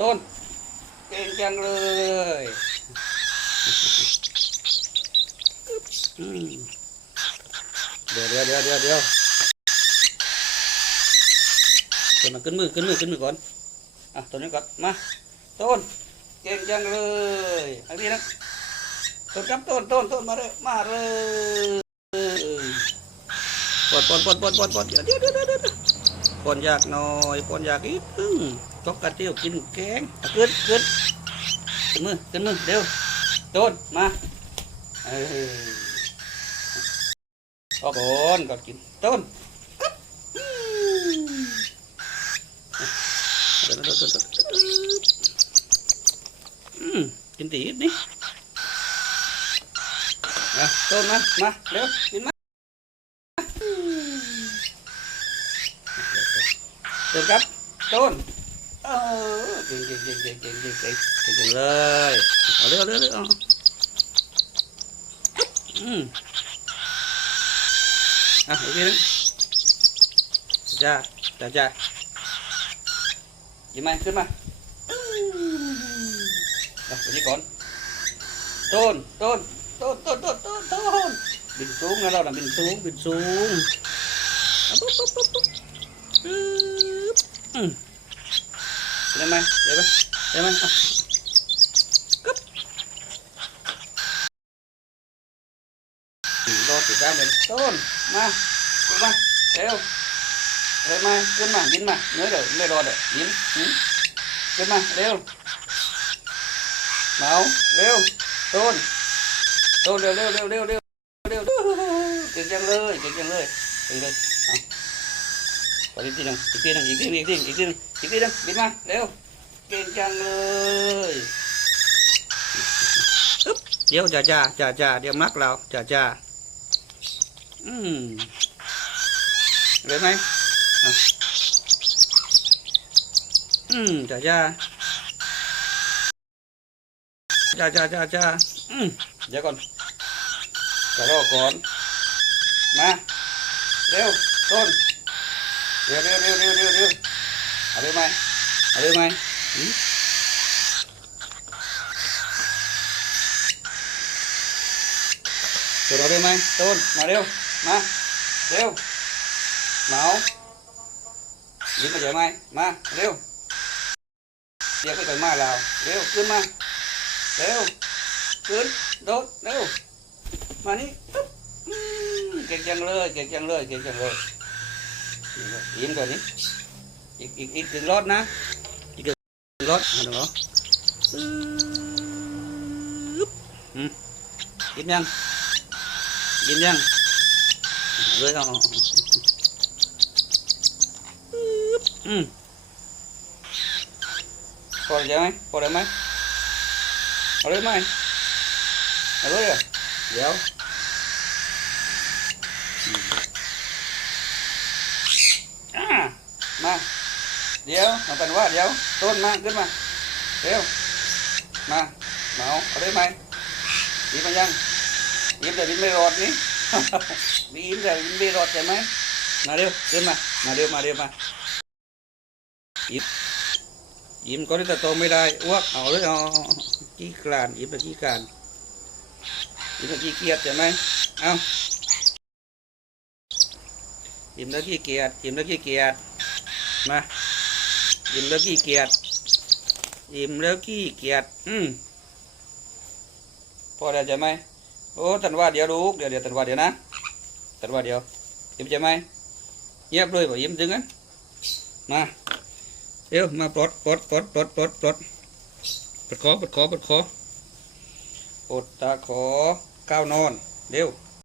ต้น เก่งจังเลยเดี๋ยวเดี๋ยวเดี๋ยวเดี๋ยวเดี๋ยวต้นมาขึ้นมือขึ้นมือขึ้นมือก่อนอะต้นนี้ก่อนมาต้นเก่งจังเลยอันนี้นะต้นครับต้นต้นต้นมาเลยมาเลยปอนปอนปอนปอนปอนปอนเดี๋ยวเดี๋ยวเดี๋ยวเดี๋ยวเดี๋ยว ปอนอยากน่อยปอนอยากอีกตึ้งตกกระเตี้ยวกินแกงขึ้นขึ้นขึ้นมือขึ้นมือเร็วต้นมาเออเอาก่อนก่อนกินต้นครับอืมกินตีนี่มาต้นมา มาเร็วกินมา ต้นครับต้นเออเก่งเก่งเก่งเก่งเก่งเก่งเก่งเก่งจังเลยเอาเร็วเร็วเร็วเอาอืมอ่ะอีกทีนึงจ้าจ้าจ้ายิ้มไหมขึ้นมาเอาตัวนี้ก่อนต้นต้นต้นต้นต้นต้นต้นบินสูงนะเราน่ะบินสูงบินสูงเอาปุ๊บปุ๊บปุ๊บปุ๊บ Ừ. Đem mai, đem mai, đem mai. À. Cúp. Lo thì ra đến tôn, ma, cúp ma, đấy không? Đấy mai, cơn mà, biến mà, nhớ rồi, nhớ rồi đấy, biến, biến. Cơn mà, đấy? Máu, đấy? Tôn, tôn, đều, đều, đều, đều, đều, đều. Tiếng giang lơi, tiếng giang lơi, tiếng lơi. À có tiếng gì đâu? Tiếng kia đâu? Tiếng kia tiếng tiếng tiếng tiếng kia đâu? Biết mà leo, kiên trăng ơi! Úp. điếu chà chà chà chà điếu mắt lão chà chà. Uhm. lấy mày à. chà chà. Chà chà chà chà. Uhm. dạ con. Chà lo con. Mà leo, con. เร็วเร็วเร็วเร็วเร็วเร็วเอาเร็วไหมเอาเร็วไหมเดี๋ยวเอาเร็วไหมต้นมาเร็วมาเร็วเหมายิ้มมาเดี๋ยวไหมมาเร็วเดี๋ยวก็ต่อยมาเราเร็วขึ้นมาเร็วขึ้นโดดเร็วมานี่เก่งจังเลยเก่งจังเลยเก่งจังเลย ยิ้มก่อนนี่อีกอีกอีกถึงรถนะ อีกถึงรถมาดูเหรอปึ๊บอืมยิ้มยัง ยิ้มยังเลยเอาปึ๊บอืมพอได้ไหมพอได้ไหมเอาเลยไหมเอาเลยอ่ะเดี๋ยว เดี๋ยวเอากันว่าเดี๋ยว ต้นมา ขึ้นมา เร็ว มาเมาเอาได้ไหมยิ้มมายังยิ้มแต่ยิ้มไม่รอดนี่มียิ้มแต่ยิ้มไม่รอดใช่ไหมมาเร็วขึ้นมา มาเร็ว มาเร็วมา ยิ้ม ยิ้มก็ได้แต่โตไม่ได้อ้วกเอาเลยเอาขี้กลานยิ้มแต่ขี้กลานยิ้มแต่ขี้เกียจใช่ไหมเอายิ้มแล้วขี้เกียจยิ้มแล้วขี้เกียจมา ยิ้มแล้วขี้เกียจยิ้มแล้วขี้เกียจอืมพอแล้ใช่ไหมโอ้ตันว่าเดี๋ยวลูกเดี๋ยวเดี๋ยวตันว่าเดี๋ยวนะตันว่าเดี๋ยวยิ้มใช่ไหมเงียบเลยบ่ยิ้มถึงนั้นมาเดี๋ยวมาปลดปลดปลดปลดปลดปลดปลดคอปลดคอปลดคอปลดตาขอก้าวนอนเร็ว